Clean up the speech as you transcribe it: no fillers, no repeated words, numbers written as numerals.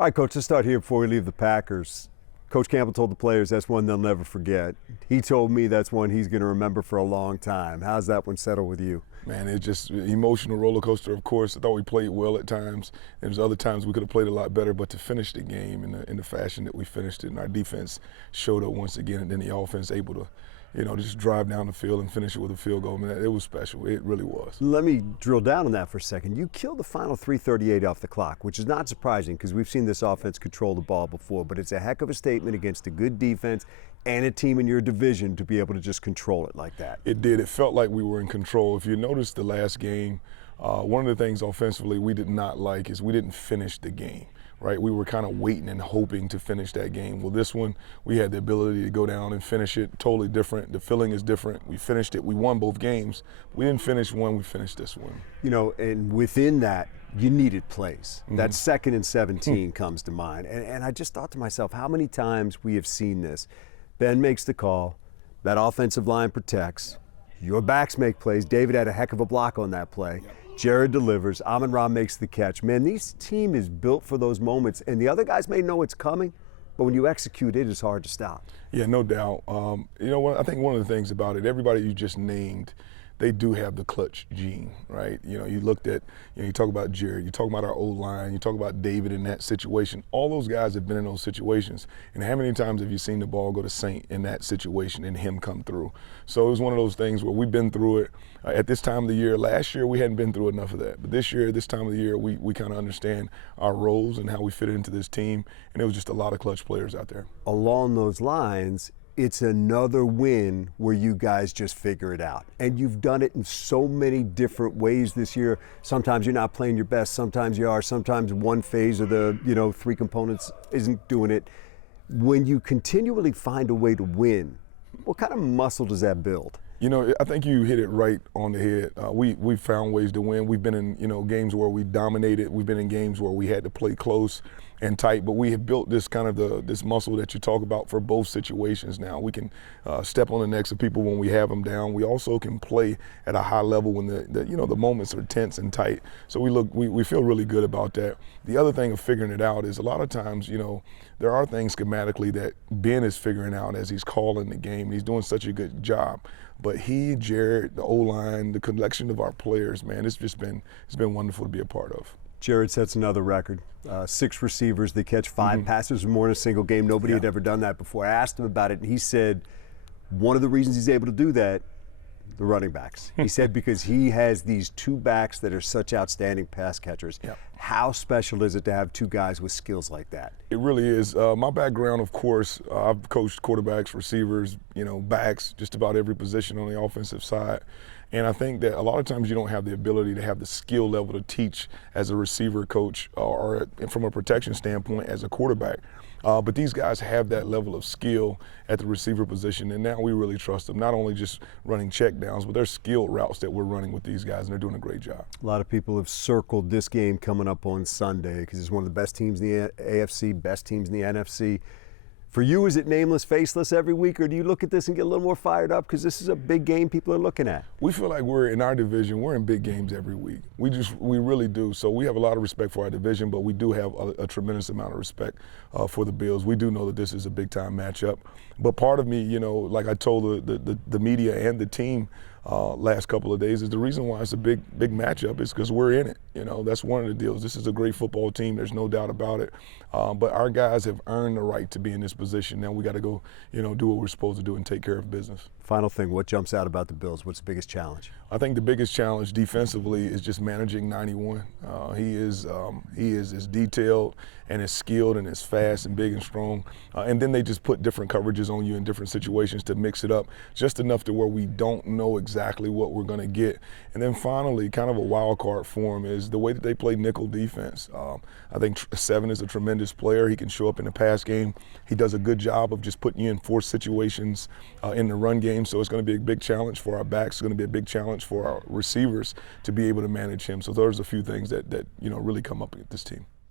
All right, Coach, let's start here before we leave the Packers. Coach Campbell told the players that's one they'll never forget. He told me that's one he's going to remember for a long time. How's that one settle with you? Man, it's just an emotional roller coaster, of course. I thought we played well at times. There was other times we could have played a lot better, but to finish the game in the fashion that we finished it, and our defense showed up once again, and then the offense able to, to just drive down the field and finish it with a field goal. I mean, it was special. It really was. Let me drill down on that for a second. You killed the final 3:38 off the clock, which is not surprising because we've seen this offense control the ball before, but it's a heck of a statement against a good defense and a team in your division to be able to just control it like that. It did. It felt like we were in control. If you notice the last game, one of the things offensively we did not like is we didn't finish the game. Right, we were kind of waiting and hoping to finish that game. Well, this one, we had the ability to go down and finish it. Totally different. The feeling is different. We finished it. We won both games. We didn't finish one. We finished this one. And within that, you needed plays. Mm-hmm. That 2nd and 17 comes to mind. And I just thought to myself, how many times we have seen this. Ben makes the call. That offensive line protects. Your backs make plays. David had a heck of a block on that play. Yep. Jared delivers. Amon-Ra makes the catch. Man, this team is built for those moments, and the other guys may know it's coming, but when you execute it, it's hard to stop. Yeah, no doubt. You know what? I think one of the things about it, everybody you just named, they do have the clutch gene, right? You looked at, you talk about Jared, you talk about our O-line, you talk about David in that situation. All those guys have been in those situations. And how many times have you seen the ball go to Saint in that situation and him come through? So it was one of those things where we've been through it at this time of the year. Last year, we hadn't been through enough of that. But this year, this time of the year, we kind of understand our roles and how we fit into this team. And it was just a lot of clutch players out there. Along those lines, it's another win where you guys just figure it out. And you've done it in so many different ways this year. Sometimes you're not playing your best, sometimes you are, sometimes one phase of the, 3 components isn't doing it. When you continually find a way to win, what kind of muscle does that build? I think you hit it right on the head. We found ways to win. We've been in, games where we dominated. We've been in games where we had to play close and tight, but we have built this kind of this muscle that you talk about for both situations now. We can step on the necks of people when we have them down. We also can play at a high level when the moments are tense and tight. So we feel really good about that. The other thing of figuring it out is a lot of times, there are things schematically that Ben is figuring out as he's calling the game. He's doing such a good job. But he, Jared, the O-line, the collection of our players, man, it's been wonderful to be a part of. Jared sets another record. 6 receivers, they catch 5 passes or more in a single game. Nobody had ever done that before. I asked him about it, and he said one of the reasons he's able to do that, the running backs. He said because he has these 2 backs that are such outstanding pass catchers. Yep. How special is it to have 2 guys with skills like that? It really is. My background, of course, I've coached quarterbacks, receivers, backs, just about every position on the offensive side. And I think that a lot of times you don't have the ability to have the skill level to teach as a receiver coach or from a protection standpoint as a quarterback. But these guys have that level of skill at the receiver position, and now we really trust them, not only just running check downs, but they're skilled routes that we're running with these guys, and they're doing a great job. A lot of people have circled this game coming up on Sunday because it's one of the best teams in the AFC, best teams in the NFC. For you, is it nameless, faceless every week, or do you look at this and get a little more fired up because this is a big game people are looking at? We feel like we're in our division. We're in big games every week. We really do. So we have a lot of respect for our division, but we do have a tremendous amount of respect for the Bills. We do know that this is a big-time matchup. But part of me, like I told the media and the team last couple of days, is the reason why it's a big matchup is because we're in it. That's one of the deals. This is a great football team. There's no doubt about it. But our guys have earned the right to be in this position. Now we got to go, do what we're supposed to do and take care of business. Final thing, what jumps out about the Bills? What's the biggest challenge? I think the biggest challenge defensively is just managing 91. He is as detailed and as skilled and as fast and big and strong. And then they just put different coverages on you in different situations to mix it up, just enough to where we don't know exactly what we're going to get. And then finally, kind of a wild card for him is the way that they play nickel defense. I think Seven is a tremendous player. He can show up in the pass game. He does a good job of just putting you in forced situations in the run game. So it's going to be a big challenge for our backs. It's going to be a big challenge for our receivers to be able to manage him. So those are a few things that really come up with this team.